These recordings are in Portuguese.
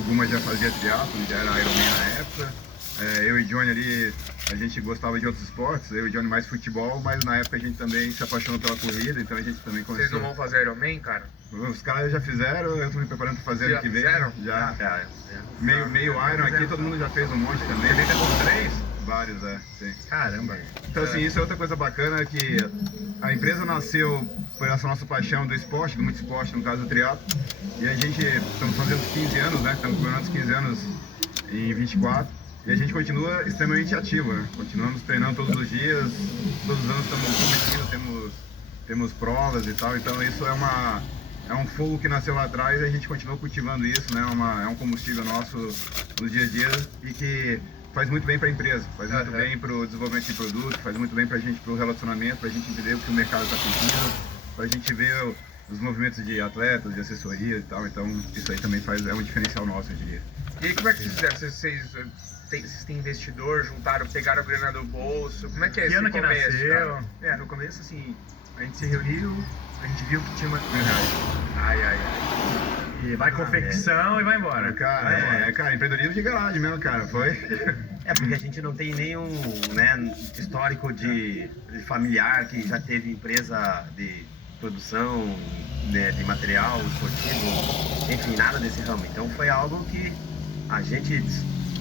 o Guma já fazia triatlon, já era Ironman na época. Eu e Johnny ali, a gente gostava de outros esportes, eu e Johnny mais futebol, mas na época a gente também se apaixonou pela corrida, então a gente também começou. Vocês não vão fazer Ironman, cara? Os caras já fizeram, eu tô me preparando para fazer ano que vem. Fizeram? Já. Ah, Meio Iron aqui, todo mundo já fez um monte também. Você com 3? Vários, sim. Caramba. Então assim, isso é outra coisa bacana, que a empresa nasceu por essa nossa paixão do esporte, do muito esporte, no caso do triatlo. E a gente, estamos fazendo 15 anos, né? Estamos comemorando os 15 anos em 24. E a gente continua extremamente ativo, né? Continuamos treinando todos os dias, todos os anos estamos competindo, temos provas e tal. Então isso é um fogo que nasceu lá atrás e a gente continua cultivando isso, né? É um combustível nosso nos dias a dias e que faz muito bem para a empresa, faz muito bem para o desenvolvimento de produto, faz muito bem para a gente, para o relacionamento, para a gente entender o que o mercado está pedindo, para a gente ver os movimentos de atletas, de assessoria e tal. Então isso aí também é um diferencial nosso, eu diria. E aí, como é que vocês fizeram? Vocês têm investidor, juntaram, pegaram a grana do bolso? Como é que é esse ano que começo, nasceu? cara? No começo, assim, a gente se reuniu, a gente viu que tinha uma oportunidade. Ai. E vai confecção e vai embora. Cara, empreendedorismo de garagem mesmo, cara, foi. Porque a gente não tem nenhum, né, histórico de familiar que já teve empresa de produção, né, de material esportivo, enfim, nada desse ramo. Então foi algo que a gente,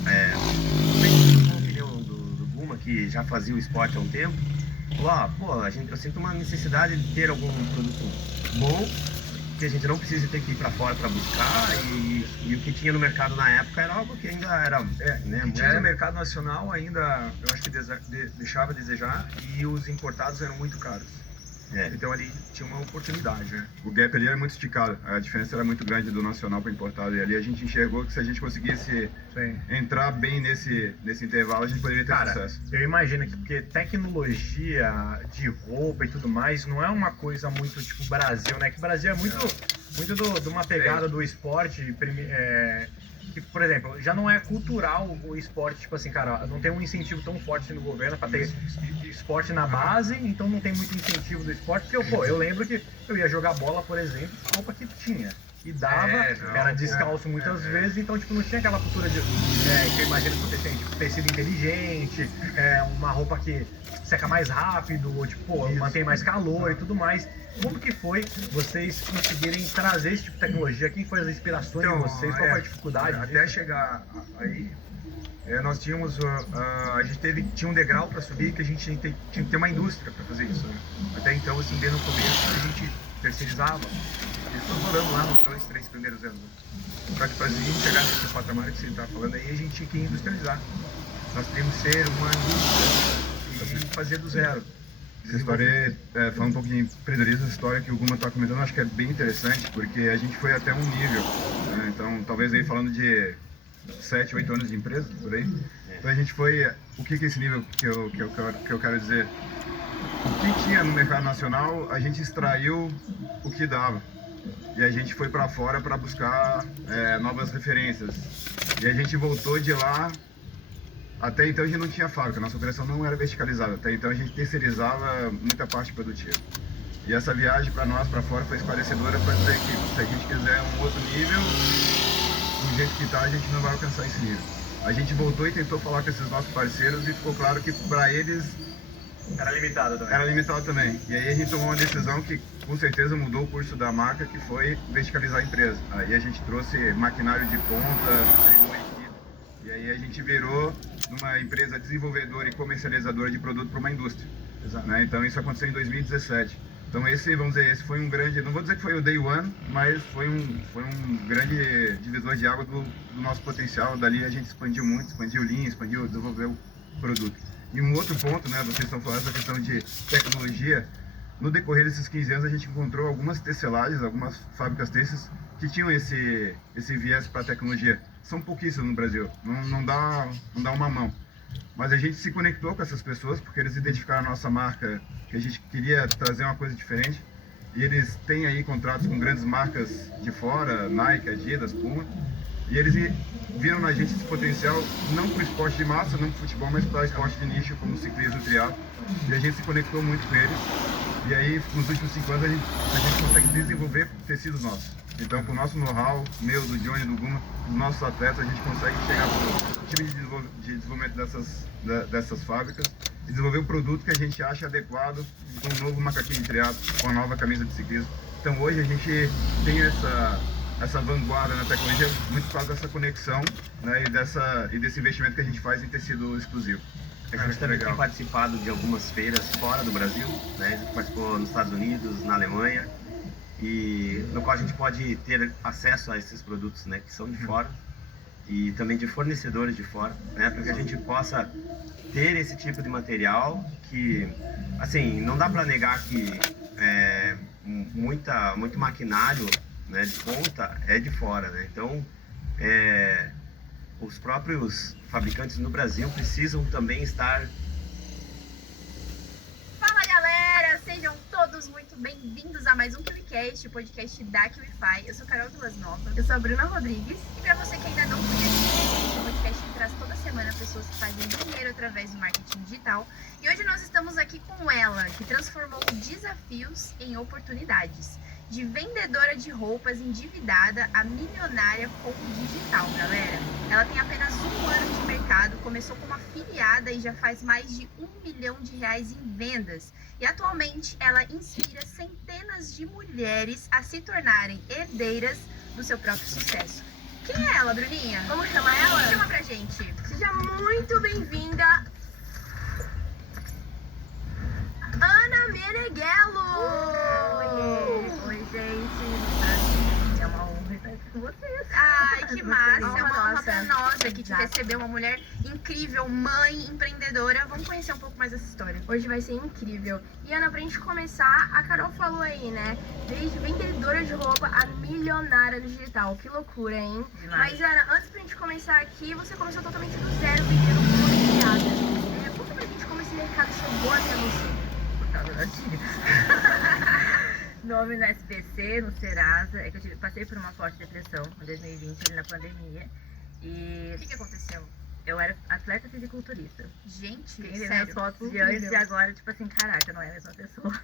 com a opinião do Guma, que já fazia o esporte há um tempo, falou, eu sinto uma necessidade de ter algum produto bom, que a gente não precisa ter que ir para fora para buscar, e o que tinha no mercado na época era algo que ainda era, né, O que tinha no mercado nacional ainda, eu acho que deixava a desejar, e os importados eram muito caros. Então ali tinha uma oportunidade, né? O gap ali era muito esticado, a diferença era muito grande do nacional para importado, e ali a gente enxergou que se a gente conseguisse entrar bem nesse intervalo, a gente poderia ter sucesso. Eu imagino que, porque tecnologia de roupa e tudo mais não é uma coisa muito tipo Brasil, né? Que o Brasil é muito de uma pegada do esporte, que, por exemplo, já não é cultural o esporte, tipo assim, cara, não tem um incentivo tão forte assim no governo para ter esporte na base, então não tem muito incentivo do esporte, porque eu lembro que eu ia jogar bola, por exemplo, roupa que tinha. E dava, era descalço muitas vezes, então tipo, não tinha aquela cultura de que eu imagino que você tem, tipo, tecido inteligente, uma roupa que seca mais rápido, ou tipo, mantém mais calor e tudo mais. Como que foi vocês conseguirem trazer esse tipo de tecnologia? Quem foi as inspirações de vocês? Qual foi a dificuldade? Até chegar aí, nós tínhamos, a gente tinha um degrau para subir, que a gente tinha que ter uma indústria para fazer isso, né? Até então, assim, bem no começo, a gente terceirizava. Eles estão morando lá nos 2, 3 primeiros anos. Só que para a gente chegar nesse patamar que você está falando aí, a gente tinha que industrializar. Nós teríamos que ser uma indústria e fazer do zero. Essa história, falando um pouco de empreendedorismo, essa história que o Guma está comentando, acho que é bem interessante, porque a gente foi até um nível, né? Então, talvez aí falando de 7, 8 anos de empresa, por aí. Então a gente foi, o que é esse nível que eu quero dizer? O que tinha no mercado nacional, a gente extraiu o que dava. E a gente foi para fora para buscar novas referências. E a gente voltou de lá. Até então a gente não tinha fábrica, nossa operação não era verticalizada. Até então a gente terceirizava muita parte produtiva. E essa viagem para nós, para fora, foi esclarecedora para dizer que se a gente quiser um outro nível, do jeito que está, a gente não vai alcançar esse nível. A gente voltou e tentou falar com esses nossos parceiros e ficou claro que para eles Era limitado também. era limitado também. E aí a gente tomou uma decisão que com certeza mudou o curso da marca, que foi verticalizar a empresa. Aí a gente trouxe maquinário de ponta, treinou a equipe. E aí a gente virou numa empresa desenvolvedora e comercializadora de produto para uma indústria. Né? Então isso aconteceu em 2017. Então esse foi um grande, não vou dizer que foi o day one, mas foi um grande divisor de água do nosso potencial. Dali a gente expandiu muito, expandiu linha, desenvolveu o produto. E um outro ponto, né, vocês estão falando essa questão de tecnologia. No decorrer desses 15 anos a gente encontrou algumas tecelagens, algumas fábricas têxteis que tinham esse viés para a tecnologia. São pouquíssimas no Brasil, não dá uma mão. Mas a gente se conectou com essas pessoas porque eles identificaram a nossa marca, que a gente queria trazer uma coisa diferente. E eles têm aí contratos com grandes marcas de fora, Nike, Adidas, Puma. E eles viram na gente esse potencial, não para o esporte de massa, não para o futebol, mas para o esporte de nicho, como o ciclismo e o triatlo. E a gente se conectou muito com eles. E aí, nos últimos 5 anos, a gente consegue desenvolver tecidos nossos. Então, com o nosso know-how, meu, do Johnny, do Guma, dos nossos atletas, a gente consegue chegar no time de desenvolvimento dessas fábricas e desenvolver um produto que a gente acha adequado com um novo macaquinho de triatlo, com a nova camisa de ciclismo. Então, hoje a gente tem essa vanguarda na tecnologia muito por causa dessa conexão, né, e desse investimento que a gente faz em tecido exclusivo. A gente também tem participado de algumas feiras fora do Brasil, né? A gente participou nos Estados Unidos, na Alemanha, e no qual a gente pode ter acesso a esses produtos, né, que são de fora e também de fornecedores de fora, né, para que a gente possa ter esse tipo de material que, assim, não dá para negar que muito maquinário, né, de ponta é de fora, né? Então, os próprios fabricantes no Brasil precisam também estar. Fala galera, sejam todos muito bem-vindos a mais um KiwiCast, o podcast da KiwiFi. Eu sou Carol Vilas Nova. Eu sou a Bruna Rodrigues. E pra você que ainda não conhece o podcast, traz toda semana pessoas que fazem dinheiro através do marketing digital. E hoje nós estamos aqui com ela, que transformou desafios em oportunidades. De vendedora de roupas endividada a milionária com o digital, galera. Ela tem apenas 1 ano de mercado, começou como afiliada e já faz mais de R$1 milhão em vendas. E atualmente ela inspira centenas de mulheres a se tornarem herdeiras do seu próprio sucesso. Quem é ela, Bruninha? Vamos chamar ela? Chama pra gente. Seja muito bem-vinda, Ana Meneghello! Oi, gente. É uma honra estar aqui com vocês. Ai, que massa! É uma honra nossa. pra nós aqui te Exato. receber, uma mulher incrível, mãe, empreendedora. Vamos conhecer um pouco mais dessa história. Hoje vai ser incrível. E Ana, pra gente começar, a Carol falou aí, né? Desde vendedora de roupa a milionária no digital. Que loucura, hein? Mas Ana, antes pra gente começar aqui, você começou totalmente do zero, vendendo roupa. Conta pra gente como esse mercado chegou até você. Por causa das dívidas. Nome no SBC, no Serasa, é que eu passei por uma forte depressão em 2020, ali na pandemia. E O que aconteceu? eu era atleta fisiculturista. Gente, Quem vê minhas sério? fotos de antes e agora, tipo assim, caraca, não é a mesma pessoa.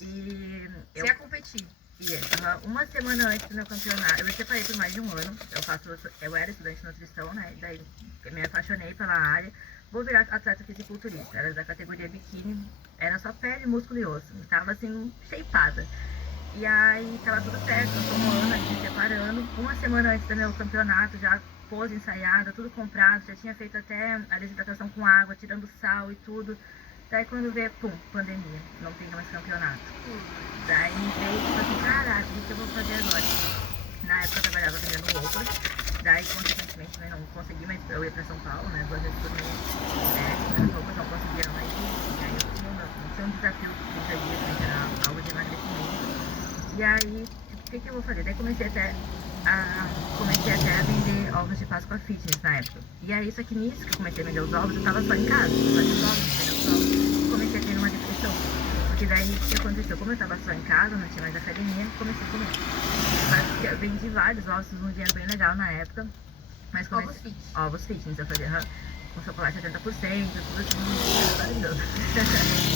E Você ia competir. uma semana antes do meu campeonato, eu me separei por mais de 1 ano. Eu era estudante de nutrição, né? Daí eu me apaixonei pela área. Vou virar atleta fisiculturista. Era da categoria biquíni, era só pele, músculo e osso. Tava assim, shapeada. E aí tava tudo certo, eu tô um ano aqui me separando. 1 semana antes do meu campeonato, já pose ensaiada, tudo comprado, já tinha feito até a desidratação com água, tirando sal e tudo. Daí quando veio, pum, pandemia, não tem mais campeonato. Daí veio tipo assim, caraca, o que eu vou fazer agora? Na época eu trabalhava vendendo roupas, daí consequentemente né, não consegui mais, eu ia pra São Paulo, né, 2 vezes por mês, vendendo roupas, não conseguia mais ir, e aí eu tinha um desafio de 30 dias, né, que era algo de emagrecimento, e aí, tipo, o que eu vou fazer? Daí comecei até a vender ovos de Páscoa fitness na época. E aí, só que nisso que eu comecei a vender os ovos, eu tava só em casa, só de ovos, vendendo os ovos, e comecei a ter uma depressão. Porque daí, o que aconteceu? Como eu tava só em casa, não tinha mais academia, comecei a comer. Mas eu vendi vários ovos, um dinheiro bem legal na época. Mas comecei... Ovos fitness, eu fazia com chocolate 70%, tudo assim, maravilhoso.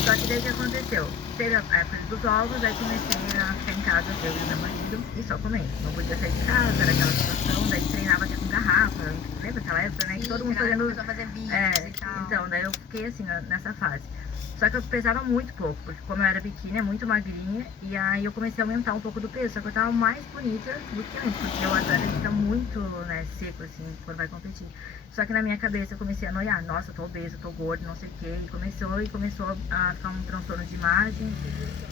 Só que daí o que aconteceu? Teve a época dos ovos, aí comecei a ficar em casa, eu e o meu marido, e só comendo. Não podia sair de casa, era aquela situação, daí treinava até com garrafa, lembra aquela época, né? Que todo mundo fazendo... Começou a fazer vídeos e tal. Então, daí eu fiquei assim, nessa fase. Só que eu pesava muito pouco, porque como eu era biquíni, é muito magrinha, e aí eu comecei a aumentar um pouco do peso, só que eu tava mais bonita do que antes, porque o atleta fica muito, né, seco, assim, quando vai competir. Só que na minha cabeça eu comecei a noiar, nossa, eu tô obesa, eu tô gorda, não sei o quê, e começou a ficar um transtorno de imagem,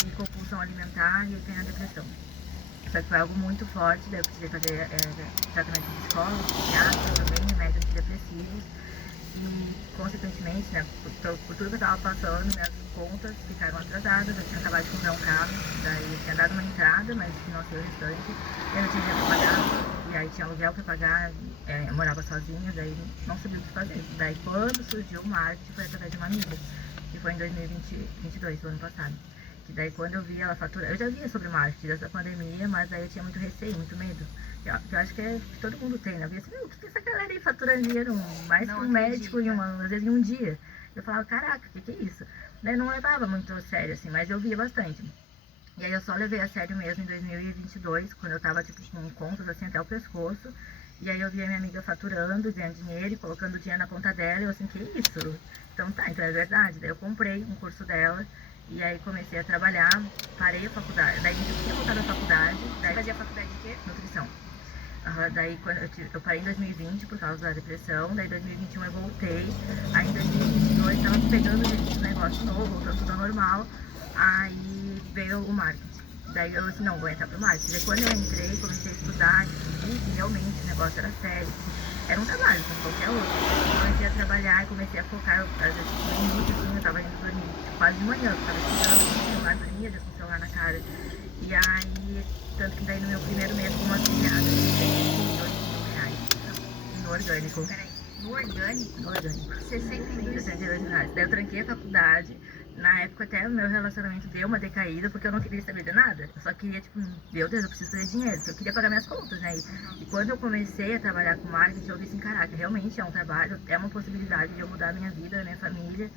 e compulsão alimentar, e eu tenho a depressão. Só que foi algo muito forte, daí eu precisei fazer tratamento de psicólogo, psiquiatra também, remédios antidepressivos. E, consequentemente, né, por tudo que eu tava passando, minhas contas ficaram atrasadas. Eu tinha acabado de comprar um carro, daí eu tinha dado uma entrada, mas financei o restante. Eu não tinha dinheiro pra pagar, e aí tinha aluguel pra pagar, eu morava sozinha, daí não sabia o que fazer. Daí quando surgiu o marketing foi através de uma amiga, que foi em 2022, do ano passado. Que daí quando eu vi ela faturar, eu já via sobre marketing dessa pandemia, mas daí eu tinha muito receio, muito medo. Eu acho que que todo mundo tem, né? Eu via assim, o que essa galera aí fatura dinheiro mais que um médico às vezes em um dia? Eu falava, caraca, o que é isso? Daí eu não levava muito a sério, assim, mas eu via bastante. E aí eu só levei a sério mesmo em 2022, quando eu tava, tipo, com contas, assim, até o pescoço. E aí eu vi a minha amiga faturando, ganhando dinheiro e colocando dinheiro na conta dela. E eu assim, que isso? Então tá, então é verdade. Daí eu comprei um curso dela. E aí comecei a trabalhar, parei a faculdade. Daí eu tinha voltado à faculdade. Daí, Você fazia faculdade de quê? nutrição. Daí quando eu parei em 2020 por causa da depressão, daí em 2021 eu voltei, aí em 2022 tava pegando esse negócio novo, voltando tudo ao normal, aí veio o marketing. Daí eu assim, não, vou entrar pro marketing. Daí quando eu entrei, comecei a estudar, vi que realmente o negócio era sério, era um trabalho como qualquer outro. Comecei a trabalhar e comecei a focar, às vezes no início, assim, eu tava indo dormir quase de manhã, eu tava estudando com o celular, dormia com o celular na cara. E aí, tanto que daí no meu primeiro mês como afiliada, eu ganhei R$62.000 no orgânico. Peraí, no orgânico? No orgânico. 62. R$62.000. Daí eu tranquei a faculdade. Na época até o meu relacionamento deu uma decaída, porque eu não queria saber de nada. Eu só queria, tipo, meu Deus, eu preciso fazer dinheiro, porque eu queria pagar minhas contas, né? E quando eu comecei a trabalhar com marketing, eu vi assim, caraca, realmente é um trabalho, é uma possibilidade de eu mudar a minha vida, a minha família.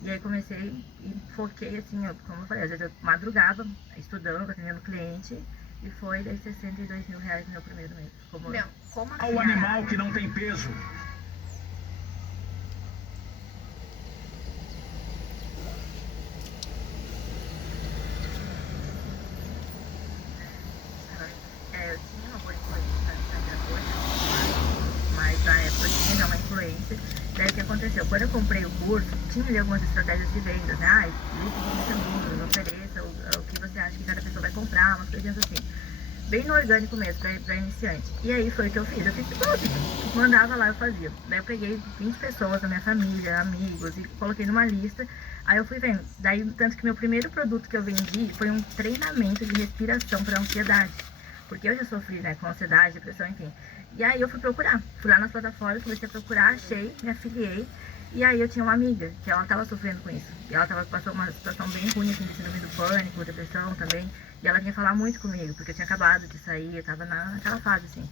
E aí comecei e foquei assim, como eu falei, às vezes eu madrugava, estudando, atendendo cliente, e foi daí R$62.000 no meu primeiro mês. Como Meu, como Ao afiliada? animal que não tem peso. eu tinha uma boa influência na hoje, mas na época eu tinha uma influência. Daí o que aconteceu? Quando eu comprei o curso, tinha ali algumas estratégias de vendas, né? Grupo de amigos, ofereça o que você acha que cada pessoa vai comprar, umas coisinhas assim. Bem no orgânico mesmo, pra iniciante. E aí foi o que eu fiz. Eu fiz tudo. Mandava lá, eu fazia. Daí eu peguei 20 pessoas da minha família, amigos, e coloquei numa lista. Aí eu fui vendo. Daí, tanto que meu primeiro produto que eu vendi foi um treinamento de respiração para ansiedade. Porque eu já sofri, né, com ansiedade, depressão, enfim. E aí eu fui procurar. Fui lá nas plataformas, comecei a procurar, achei, me afiliei. E aí eu tinha uma amiga que ela tava sofrendo com isso. E ela passou uma situação bem ruim, assim, de síndrome do pânico, depressão também. E ela vinha falar muito comigo, porque eu tinha acabado de sair, eu tava naquela fase, assim.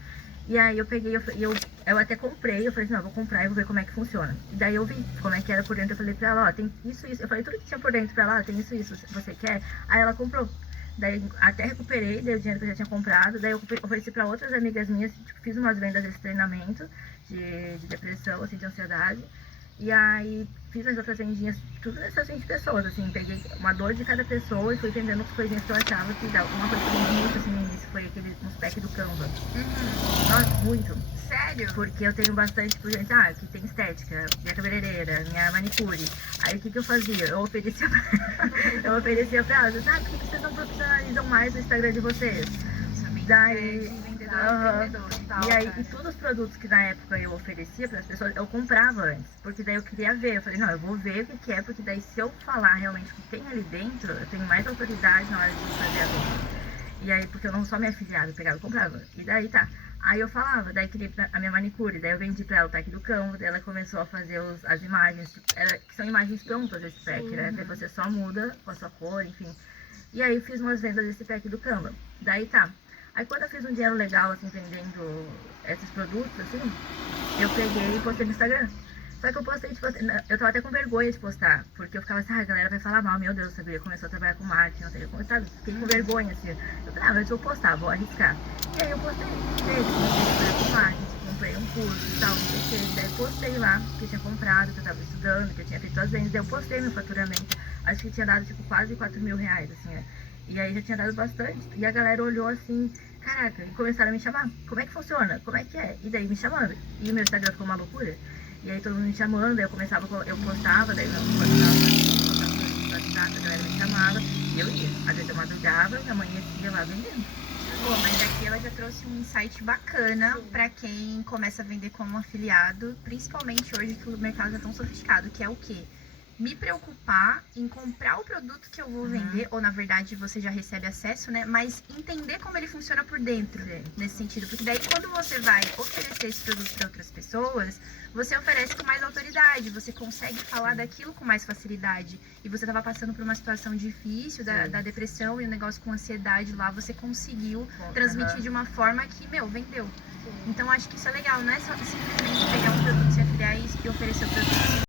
E aí eu peguei, eu até comprei, eu falei assim, não, eu vou comprar e vou ver como é que funciona. E daí eu vi como é que era por dentro, eu falei pra ela, ó, tem isso, isso. Eu falei tudo que tinha por dentro pra ela, ó, tem isso, você quer? Aí ela comprou. Daí até recuperei, dei o dinheiro que eu já tinha comprado, daí eu ofereci pra outras amigas minhas, tipo, fiz umas vendas desse treinamento de depressão, assim, de ansiedade. E aí fiz as outras vendinhas, tudo dessas 20 pessoas, assim, peguei uma dor de cada pessoa e fui vendendo as coisinhas que eu achava que dava. Uma coisa que eu vendi muito assim no início foi uns packs do Canva. Nossa, muito. Sério? Porque eu tenho bastante, por exemplo, que tem estética, minha cabeleireira, minha manicure. Aí o que eu fazia? Eu oferecia pra elas, sabe, por que vocês não profissionalizam mais o Instagram de vocês? Daí, Empreendedor e tal. e aí, e todos os produtos que na época eu oferecia para as pessoas, eu comprava antes, porque daí eu queria ver, eu falei, não, eu vou ver o que é, porque daí se eu falar realmente o que tem ali dentro, eu tenho mais autoridade na hora de fazer a venda. E aí, porque eu não sou minha afiliada, eu pegava e comprava. E daí tá. Aí eu falava, daí queria a minha manicure, daí eu vendi pra ela o pack do Canva, daí ela começou a fazer as imagens, que são imagens prontas esse pack, né? Daí você só muda com a sua cor, enfim. E aí fiz umas vendas desse pack do Canva. Daí tá. Aí quando eu fiz um dinheiro legal, assim, vendendo esses produtos, assim, eu peguei e postei no Instagram. Só que eu postei, tipo, eu tava até com vergonha de postar, porque eu ficava assim, a galera vai falar mal, meu Deus, sabia? Começou a trabalhar com marketing, não sei o que, sabe? Fiquei com vergonha, assim. Eu falei, mas eu vou postar, vou arriscar. E aí eu postei, comecei a trabalhar com marketing, comprei um curso e tal, não sei o que. Daí eu postei lá, que eu tinha comprado, que eu tava estudando, que eu tinha feito as vendas, daí eu postei meu faturamento. Acho que tinha dado, tipo, quase R$4.000, assim, né? E aí já tinha dado bastante. E a galera olhou assim, caraca, e começaram a me chamar. Como é que funciona? Como é que é? E daí me chamando. E o meu Instagram ficou uma loucura. E aí todo mundo me chamando, eu postava, daí eu postava, a galera me chamava, e eu ia. Às vezes eu madrugava e amanhecia lá vendendo. Pô, mas aqui ela já trouxe um insight bacana pra quem começa a vender como afiliado, principalmente hoje que o mercado é tão sofisticado, que é o quê? Me preocupar em comprar o produto que eu vou vender, ou na verdade você já recebe acesso, né? Mas entender como ele funciona por dentro, nesse sentido. Porque daí quando você vai oferecer esse produto para outras pessoas, você oferece com mais autoridade, você consegue falar daquilo com mais facilidade. E você estava passando por uma situação difícil, da depressão e o negócio com ansiedade lá, você conseguiu transmitir de uma forma que, vendeu. Então acho que isso é legal, não é só simplesmente pegar um produto, se afiliar e oferecer o produto.